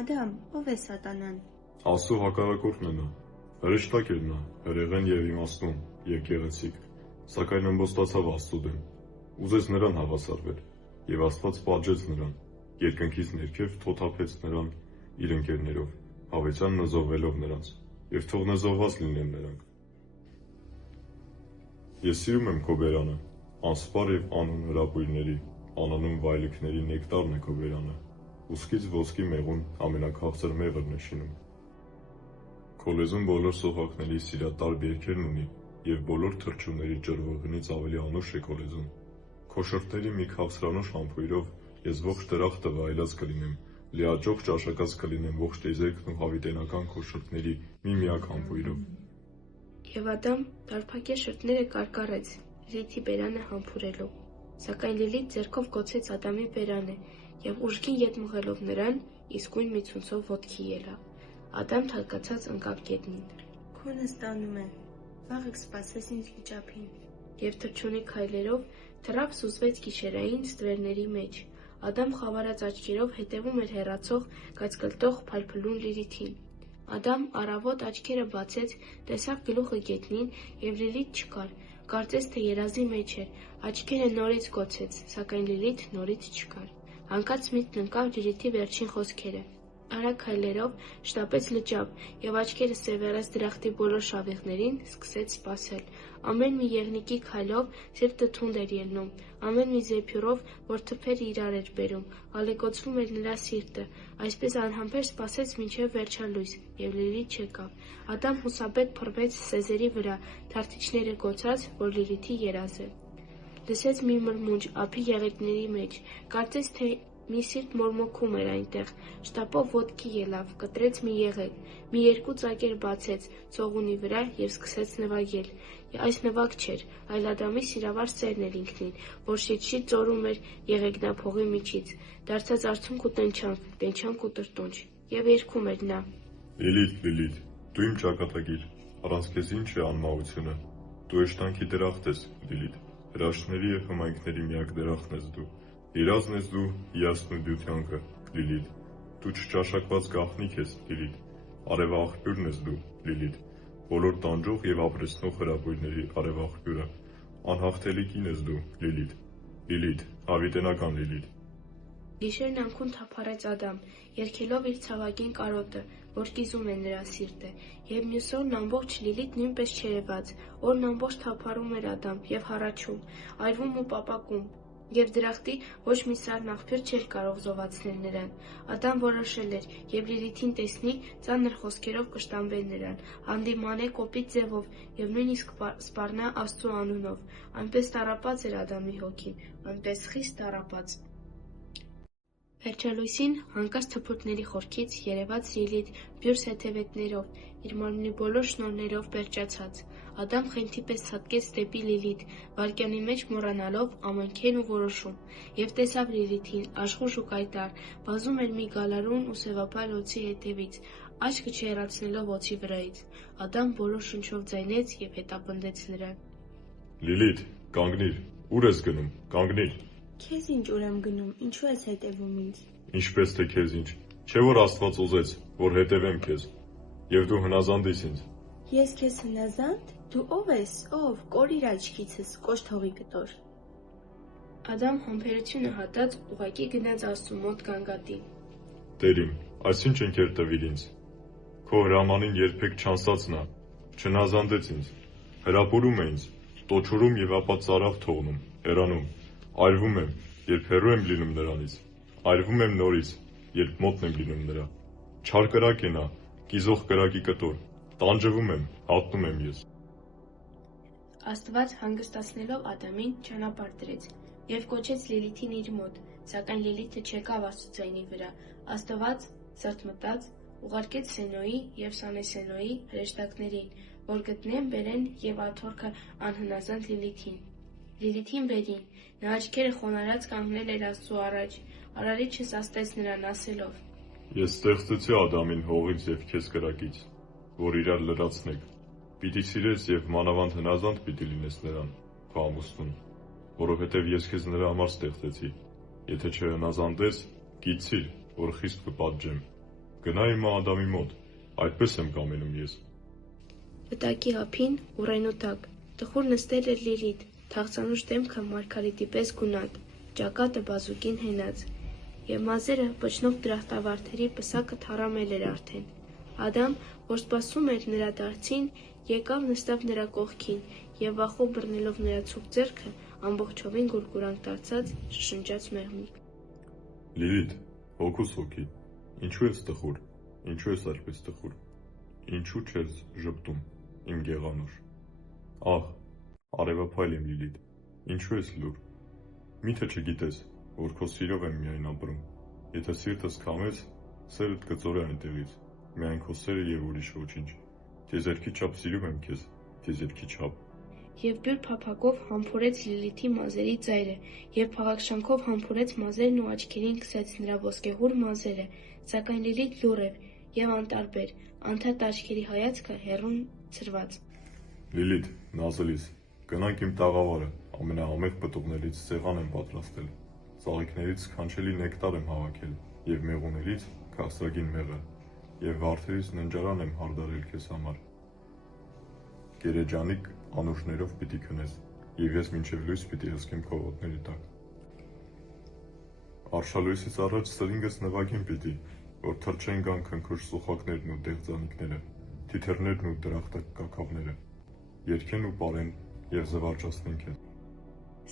Ադամ, ո՞վ է սատանան: Աստծո հակառակորդն է նա, Հրեշտակ էր նա, հրեղեն և իմաստուն, եկեղեցիկ, սակայն ըմբոստացավ Աստծու դեմ, ուզեց նրան հավասարվել, և Աստված պատժեց նրան, երկնքից ներքև թոթափեց նրան իր ընկերներով, հավիտյան նզովվելով նրանց, և թող նզովված լինեն նրանք։ Ես սիրում եմ քո բերանը, անսպար և անուն հրապույրների, անանուն վայելքների նեկտարն է քո բերանը, ուսքից ոսկի մեղուն ամենաքաղցր մեղրն է շինում։ Քո լեզուն բոլոր սոհակների սիրատար բերքերն ունի, և բոլոր թռչունների ջրվողինից ավելի անուշ է քո լեզուն։ Քո շրթների մի քաղցրանոց համբույրով ես ողջ դրախտը վայելած կլինեմ, լիաճող ճաշակած կլինեմ ողջ տիեզերքն ու հավիտենական քո շրթների մի միակ համբույրով։ Եվ Ադամ դարբակյա շրթները կարկառեց Լիլիթի բերանը համբուրելով, սակայն Լիլիթ ձեռքով գոցեց Ադամի բերանը և ուժգին ետ մղելով նրան, իսկույն մի ցունցով ոտքի ելավ։ Ադամ թալկացած ընկավ գետնին։ Քունը ստանում է, վաղը կսպասես ինձ վիճապին։ Եվ թռչունի քայլերով թռավ սուզվեց գիշերային ստվերների մեջ։ Ադամ խավարած աչքերով հետևում էր հեռացող կայծկլտող փայլփլուն Լիլիթին։ Ադամ առավոտ աչքերը բացեց, տեսավ գլուխը գետնին և Լիլիթ չկար, կարծեց թե երազի մեջ էր, աչքերը նորից գոցեց, սակայն Լիլիթ նորից չկար։ Հանկարծ միտքն ընկավ Լիլիթի վերջին խոսքերը։ Արագ քայլերով շտապեց լճավ և աչքերը սևեռած դրախտի բոլոր շավիղներին սկսեց սպասել։ Ամեն մի եղնիկի քայլով սիրտը թունդ էր ելնում, ամեն մի զեփյուռով, որ թփերը իրար էր բերում, ալեկոծվում էր նրա սիրտը։ Այսպես անհամբեր սպասեց մինչև վերջալույս, և Լիլիթ չեկավ։ Ադամ հուսաբեկ փռվեց սեզերի վրա, թարթիչները գոցած, որ Լիլիթի երազ է։ Լսեց մի մրմունջ ափի եղեգների մեջ, կարծեց թե մի սիրտ մորմոքում էր այնտեղ, շտապով ոտքի ելավ, կտրեց մի եղեգ, մի երկու ծակեր բացեց ցողունի վրա և սկսեց նվագել։ Այս նվագ չէր, այլ Ադամի սիրավար սերն էր ինքնին, որ շիթ-շիթ ծորում էր եղեգնափողի միջից, դարձած արցունք ու տենչանք ու տրտունջ, և երգում էր նա. Լիլիթ, Լիլիթ, դու իմ ճակատագիր, առանց քեզ ինչ է անմահությունը, դու էշտանքի դրախտ ես, Լիլիթ, հրաշքների և հմայքների միակ դրախտն ես դու, երազն ես դու, հիասն ու դյությանքը, Լիլիթ, դու չճաշակված գաղտնիք ես, Լիլիթ, արևաղբյուրն ես դու, Լիլիթ, բոլոր տանջող և ապրեցնող հրապույրների արևաղբյուրը, անհաղթելի կին ես դու, Լիլիթ, Լիլիթ, հավիտենական Լիլիթ։ Գիշերն անքուն թափառեց Ադամ, երգելով իր ցավագին կարոտը, որ կիզում է նրա սիրտը, և մյուս օրն ամբողջ Լիլիթ նույնպես չերևաց, օրն ամբողջ թափառում էր Ադամ և հառաչում, այրվում ու պապակում, և դրախտի ոչ մի սառն աղբյուր չէր կարող զովացնել նրան։ Ադամ որոշել էր, երբ Լիլիթին տեսնի, ծանր խոսքերով կշտամբե նրան, հանդիմանե կոպիտ ձևով և նույնիսկ սպառնա Աստծու անունով։ Այնպես տառապած էր Ադամի հոգին, այնպես խիստ տառապած։ Վերջալույսին հանկարծ թփուտների խորքից երևաց Լիլիթ բյուր սեթևեթներով, իր մարմնի բոլոր շնորհներով պերճացած։ Ադամ խենթի պես ցատկեց դեպի Լիլիթ, վայրկյանի մեջ մոռանալով ամենքերն ու որոշում, և տեսավ Լիլիթին, աշխույժ ու կայտառ, վազում էր մի գալարուն ու սևափայլ օձի հետևից, աչքը չհեռացնելով օձի վրայից։ Ադամ բոլոր շնչով ձայնեց և հետապնդեց նրան։ Լիլիթ, կանգնիր, ուր ես գնում, կանգնիր։ Քեզ ինչ ուր եմ գնում, ինչու ես հետևում ինձ։ Ինչպես թե քեզ ինչ, չէ որ Աստված ուզեց, որ հետևեմ քեզ, և դու հնազանդես ինձ։ Ես քեզ հնազանդ։ Դու ով ես, ով, կորիր աչքիցս, կոշտ հողի կտոր։ Ադամ համբերությունը հատած ուղղակի գնաց Աստծու մոտ գանգատին։ Տեր իմ, այսինչ ընկեր տվիր ինձ։ Քո հրամանին երբեք չանսած նա, չհնազանդեց ինձ, հրապուրում է ինձ, տոչուրում և ապա ծարավ թողնում, հեռանում, այրվում եմ, երբ հեռու եմ լինում նրանից, այրվում եմ նորից, երբ մոտն եմ լինում նրա։ Չար կրակ է նա, կիզող կրակի կտոր, տանջվում եմ, հատնում եմ ես։ Աստված հանգստացնելով Ադամին ճանապարհ դրեց և կոչեց Լիլիթին իր մոտ, սակայն Լիլիթը չեկավ Աստծու ձայնի վրա։ Աստված, սրտմտած, ուղարկեց Սենոյի և Սանեսենոյի հրեշտակներին, որ գտնեն, բերեն և աթոռքը անհնազանդ Լիլիթին։ Լիլիթին բերին, նա աչքերը խոնարհած կանգնել էր Աստծու առաջ, Արարիչը զաստեց նրան ասելով. Ես ստեղծեցի Ադամին հողից և քեզ կրակից, որ իրար լրացնեք, պիտի սիրես և մանավանդ հնազանդ պիտի լինես նրան, քո ամուսնուն, որովհետև ես քեզ նրա համար ստեղծեցի, եթե չհնազանդես, կիցիր, որ խիստ կպատժեմ, գնա հիմա Ադամի մոտ, այդպես եմ կամենում ես։ Վտակի ափին ուռենու տակ տխուր նստել էր Լիլիթ, թախծանուչ դեմքը Մարգարիտի պես գունատ, ճակատը բազուկին հենած, և մազերը պչնող դրախտավարդերի պսակը թառամել էր արդեն։ Ադամ, որ սպասում էր նրա դարձին, եկավ նստավ նրա կողքին և վախով բռնելով նրա ցուրտ ձեռքը, ամբողջովին գուրգուրանք դարձած, շշնջաց մեղմիկ. Լիլիթ, հոգուս հոգի, ինչու ես տխուր, ինչու ես այդպես տխուր, ինչու չես ժպտում, իմ գեղանուշ, ահ, արևափայլ եմ Լիլիթ, ինչու ես լուր, միթե չգիտես, որ քո սիրով եմ միայն ապրում, եթե սիրտս քամես, սերդ կծորի այնտեղից, միայն քո սերը և ուրիշ ոչինչ, տիեզերքի չափ սիրում եմ քեզ, տիեզերքի չափ։ Եվ բյուր փափագով համբուրեց Լիլիթի մազերի ծայրը, և փաղաքշանքով համբուրեց մազերն ու աչքերին քսեց նրա ոսկեհուր մազերը, սակայն Լիլիթ լուռ էր և անտարբեր, անդադար աչքերի հայացքը հեռուն ցրված։ Լիլիթ, նազելիս, գնանք իմ տաղավարը, ամենահամեղ պտուղներից սեղան եմ պատրաստել, ծաղիկներից սքանչելի նեկտար եմ հավաքել, և մեղուներից քաղցրագին մեղր, և վարդերից ննջարան եմ հարդարել քեզ համար։ Գերեջանիկ անուշներով պիտի քնես, և ես մինչև լույս պիտի հսկեմ քո ոտների տակ։ Արշալույսից առաջ սրինգս նվագին պիտի, որ թրջեն գան քնքուշ սուխակներն ու դեղձանիկները, թիթեռներն ու դրախտակակավները, երգեն ու պարեն և զվարճացնեն քեզ։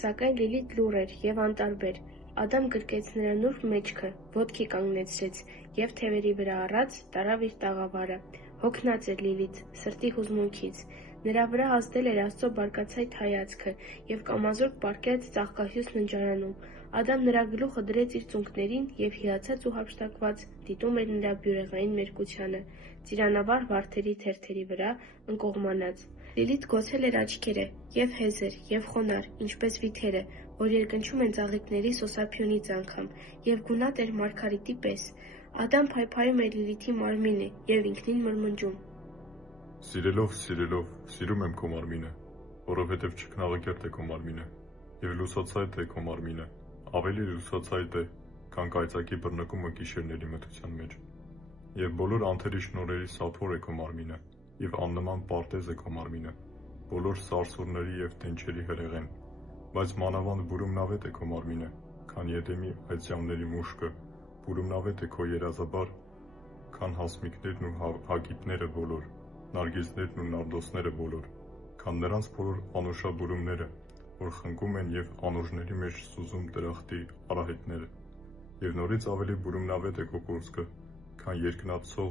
Սակայն Լիլիթ լուռ էր և անտարբեր։ Ադամ գրկեց նրա նուրբ մեջքը, ոտքի կանգնեցրեց և թևերի վրա առած տարավ իր տաղավարը։ Հոգնած էր Լիլիթ, սրտի հուզմունքից։ Նրա վրա ազդել էր Աստծո բարկացայտ հայացքը և կամազորկ պառկեց ծաղկահյուս ննջարանում։ Ադամ նրա գլուխը դրեց իր ծունկներին և հիացած ու հափշտակված դիտում էր նրա բյուրեղային մերկությանը, ծիրանավար վարդերի թերթերի վրա ընկողմանած։ Լիլիթ գոցել էր աչքերը, և հեզր, և խոնարհ, ինչպես վիթերը, որ երկնչում են ծաղիկների սոսափյունից անգամ, և գունատ էր Մարգարիտի պես։ Ադամ փայփայում էր Լիլիթի մարմինը և ինքնին մրմնջում. Սիրելով, սիրելով, սիրում եմ քո մարմինը, որովհետև չքնաղակերտ է քո մարմինը, և լուսոցայտ է քո մարմինը, ավելի լուսոցայտ է, քան կայծակի բռնկումը գիշերների մթության մեջ, և բոլոր անթերի շնորհերի սափոր է քո մարմինը, և աննման պարտեզ է քո մարմինը, բոլոր սարսուռների և տենչերի հրեղեն, բայց մանավանդ բուրումնավետ է քո մարմինը, քան Եդեմի այծյամների մուշկը, բուրումնավետ է քո երազաբար, քան հասմիկներն ու հագիտները բոլոր, նարգիզներն ու նարդոսները բոլոր, քան նրանց բոլոր անուշաբուրումները, որ խնկում են և անուրջների մեջ սուզում դրախտի արահետները, և նորից ավելի բուրումնավետ է քո կուրծքը, քան երկնացող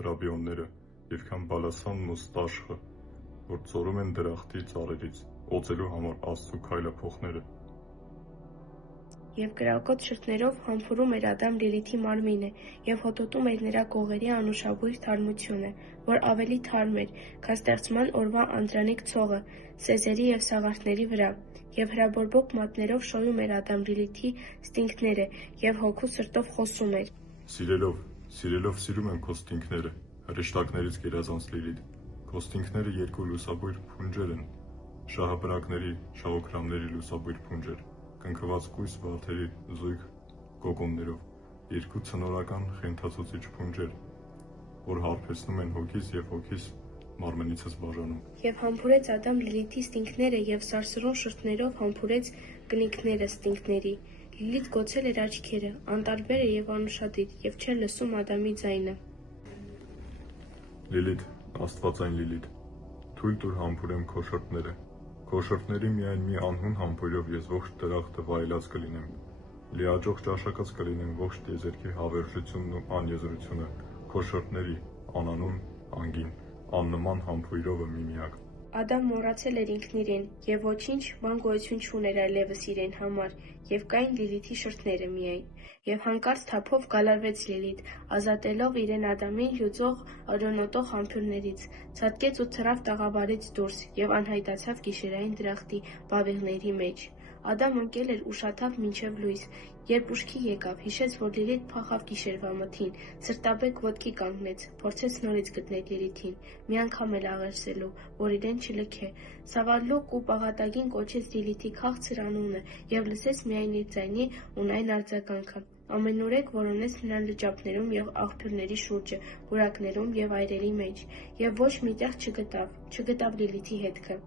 բրաբիոնները, և քան բալասանն ու ստաշխը, որ ծորում են դրախտի ծառերից, օծելու համար Աստծու քայլափոխները։ Եվ կրակոտ շրթներով համբուրում էր Ադամ Լիլիթի մարմինը և հոտոտում էր նրա կողերի անուշաբույր թարմությունը, որ ավելի թարմ էր, քան ստեղծման օրվա անդրանիկ ցողը, սեզերի և սաղարթների վրա, և հրաբորբոք մատներով շոյում էր Ադամ Լիլիթի ստինգները և հոգու սրտով խոսում էր. Սիրելով, սիրելով սիրում եմ քո ստինգները, հրեշտակներից գերազանց Լիլիթ, քո ստինգները երկու լուսաբույր փունջեր են, շահաբրակների, շահօգրամների լուսաբույր փունջեր, կնքված կույս վարդերի զույգ գոգոններով, երկու ցնորական խենթացուցիչ փունջեր, որ հարբեցնում են հոգիս և հոգիս մարմնիցս բաժանում։ Եվ համբուրեց Ադամ Լիլիթի ստինգները և սարսռուն շրթներով համբուրեց կնիկները ստինգների։ Լիլիթ գոցել էր աչքերը, անտարբեր էր և անուշադիր, և չէր լսում Ադամի ձայնը։ Լիլիթ, աստվածային Լիլիթ, թույլ տուր համբուրեմ քո շրթները, քո շրթների միայն մի անհուն համբույրով ես ողջ դրախտը վայելած կլինեմ, լիաճող ճաշակած կլինեմ ողջ տիեզերքի հավերժությունն ու անեզրությունը քո շրթների անանուն, անգին, աննման համբույրովը միմիակ։ Ադամ մոռացել էր ինքն իրեն, և ոչինչ բան գոյություն չուներ այլևս իրեն համար, և կային Լիլիթի շրթները միայն։ Եվ հանկարծ թափով գալարվեց Լիլիթ, ազատելով իրեն Ադամին հյուծող արյունոտող համբույրներից, ցատկեց ու թռավ տաղավարից դուրս և անհայտացավ գիշերային դրախտի բավիղների մեջ։ Ադամ ընկել էր ու շաթավ մինչև լույս, երբ ուշքի եկավ, հիշեց, որ Լիլիթ փախավ գիշերվա մթին, սրտաբեկ ոտքի կանգնեց, փորձեց նորից գտնել Լիլիթին, մի անգամ էլ աղերսելու, որ իրեն չլքե, ցավալուկ ու պաղատագին կոչեց Լիլիթի քաղցր անունը և լսեց միայն իր ձայնի ունայն արձագանքը. ամենուրեք որոնեց նրան լճափներում և աղբյուրների շուրջը, պուրակներում և այրերի մեջ, և ոչ մի տեղ չգտավ Լիլիթի հետքը։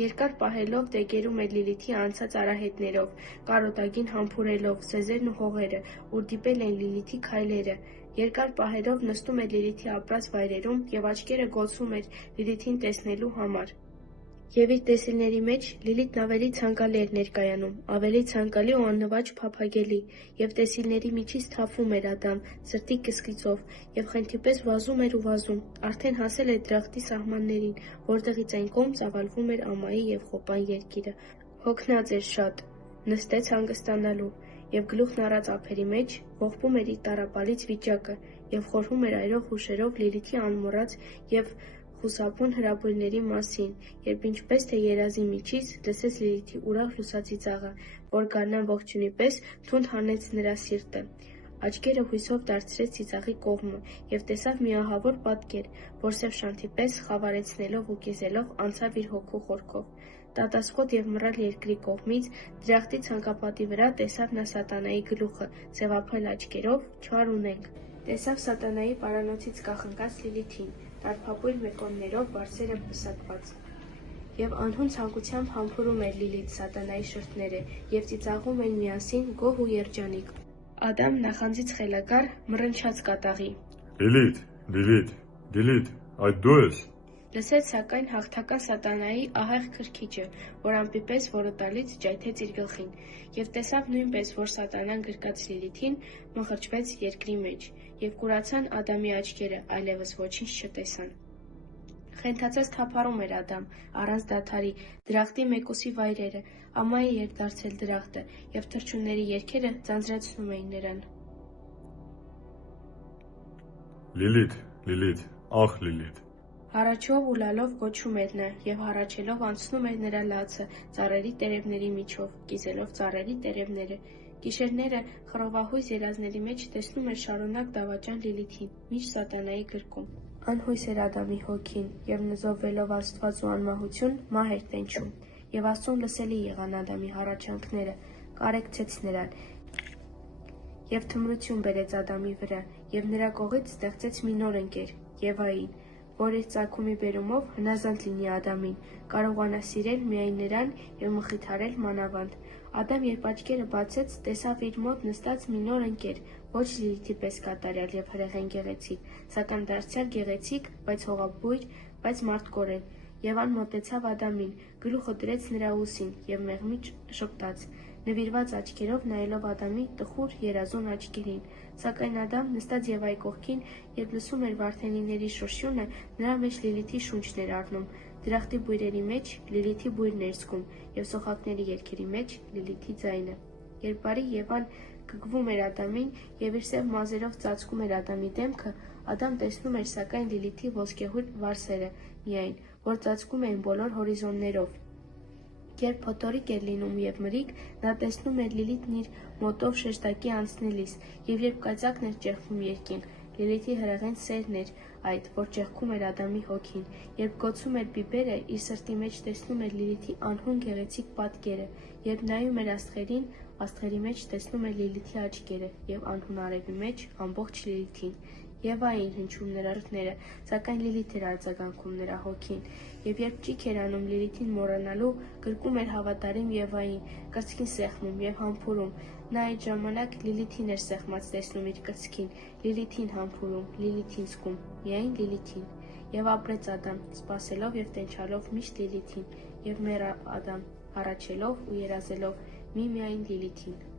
Երկար պահելով դեգերում էր Լիլիթի անցած արահետներով, կարոտագին համբուրելով սեզերն ու հողերը, ուր դիպել էին Լիլիթի քայլերը, երկար պահելով նստում էր Լիլիթի ապրած վայրերում և աչքերը գոցում էր Լիլիթին տեսնելու համար։ Եվ իր տեսիլների մեջ Լիլիթն ավելի ցանկալի էր ներկայանում, ավելի ցանկալի ու աննվաճ փափագելի, և տեսիլների միջից թափվում էր Ադամ, սրտի կսկիծով, և խենթի պես վազում էր ու վազում, արդեն հասել էր դրախտի սահմաններին, որտեղից այն կողմ ծավալվում էր Ամայի և Խոպան երկիրը։ Հոգնած էր շատ, նստեց հանգստանալու, և գլուխն առած ափերի մեջ ողբում էր իր տառապալից վիճակը, և խորհում էր այրող հուշերով Լիլիթի անմոռաց և խուսափուն հրապուրների մասին, երբ ինչպես թե երազի միջից լսեց Լիլիթի ուրախ լուսածիծաղը, որ գարնան ողջույնի պես թունդ հանեց նրա սիրտը։ Աչքերը հույսով դարձրեց ծիծաղի կողմը և տեսավ մի ահավոր պատկեր, որ սև շանթի պես խավարեցնելով ու կիզելով անցավ իր հոգու խորքով։ Տատասխոտ և մռայլ երկրի կողմից դրախտի ցանկապատի վրա տեսավ նա սատանայի գլուխը, սևափայլ աչքերով, չար ու նենգ։ Տեսավ սատանայի պարանոցից կախնկած Լիլիթին, տարփապույր մեկոններով բարձերը պսակված։ Եվ անհուն ցանկությամբ համբուրում էր Լիլիթ սատանայի շրթները, և ծիծաղում էին միասին գոհ ու երջանիկ։ Ադամ նախանձից խելագար մռնչաց կատաղի. Լիլիթ, Լիլիթ, Լիլիթ, այդ դու ես։ Լսեց սակայն հաղթական սատանայի ահեղ քրքիջը, որ ամպի պես որոտալից ջայթեց իր գլխին, և տեսավ նույնպես, որ սատանան գրկած Լիլիթին մխրճվեց երկրի մեջ, և կուրացան Ադամի աչքերը, այլևս ոչինչ չտեսան։ Խենթացած թափառում էր Ադամ, առանց դադարի, դրախտի մեկուսի վայրերը, Ամայի էր դարձել դրախտը, և թռչունների երգերը ձանձրացնում էին նրան։ Լիլիթ, Լիլիթ, ախ Լիլիթ։ Հառաչով ու լալով գոչում էր նա, և հառաչելով անցնում էր նրա լացը ծառերի տերևների միջով, կիզելով ծառերի տերևները։ Գիշերները խռովահույս երազների մեջ տեսնում էր շարունակ դավաճան Լիլիթին, միշտ սատանայի գրկում։ Անհույս էր Ադամի հոգին, և նզովվելով Աստված ու անմահություն, մահ էր տենչում։ Եվ Աստծուն լսելի եղան Ադամի հառաչանքները, կարեկցեց նրան, և թմրություն բերեց Ադամի վրա, և նրա կողից ստեղծեց մի նոր ընկեր՝ Եվային, որ իր ծագումի բերումով հնազանդ լինի Ադամին, կարողանա սիրել միայն նրան և մխիթարել մանավանդ։ Ադամ, երբ աչքերը բացեց, տեսավ իր մոտ նստած մի նոր ընկեր, ոչ Լիլիթի պես կատարյալ և հրեղեն գեղեցիկ, սակայն դարձյալ գեղեցիկ, բայց հողաբույր, բայց մարդկորեն։ Եվան մոտեցավ Ադամին, գլուխը դրեց նրա ուսին և մեղմիչ ժպտաց, նվիրված աչքերով նայելով Ադամի տխուր, երազուն աչքերին։ Սակայն Ադամ, նստած Եվայի կողքին, երբ լսում էր վարդենիների շրշյունը, նրա մեջ Լիլիթի շունչն էր առնում, դրախտի բույրերի մեջ Լիլիթի բույրն էր զգում, և սոխակների երգերի մեջ Լիլիթի ձայնը։ Երբ բարի Եվան գրկվում էր Ադամին և իր սև մազերով ծածկում էր Ադամի դեմքը, Ադամ տեսնում էր սակայն Լիլիթի ոսկեհույր վարսերը միայն, որ ծածկում էին բոլոր հորիզոններով։ Երբ փոթորիկ էր լինում և մրիկ, նա տեսնում էր Լիլիթն իր մոտով շեշտակի անցնելիս, և երբ կայծակն էր ճեղքում երկինք, Լիլիթի հրեղեն սերն էր այդ, որ ճեղքում էր Ադամի հոգին։ Երբ գոցում էր բիբերը, իր սրտի մեջ տեսնում էր Լիլիթի անհուն գեղեցիկ պատկերը։ Երբ նայում էր աստղերին, աստղերի մեջ տեսնում էր Լիլիթի աչքերը, և անհուն արևի մեջ ամբողջ Լիլիթին։ Եվային հնչում նրա շրթները, սակայն Լիլիթ էր արձագանքում նրա հոգին։ Եվ երբ ճիք էր անում Լիլիթին մոռանալու, գրկում էր հավատարիմ Եվային, կրծքին սեղմում և համբուրում։ Նա այդ ժամանակ Լիլիթին էր սեղմած տեսնում իր կրծքին, Լիլիթին համբուրում, Լիլիթին զգում, միայն Լիլիթին։ Եվ ապրեց Ադամ, սպասելով և տենչալով միշտ Լիլիթին, և մեռավ Ադամ, հառաչելով ու երազելով միմիայն Լիլիթին։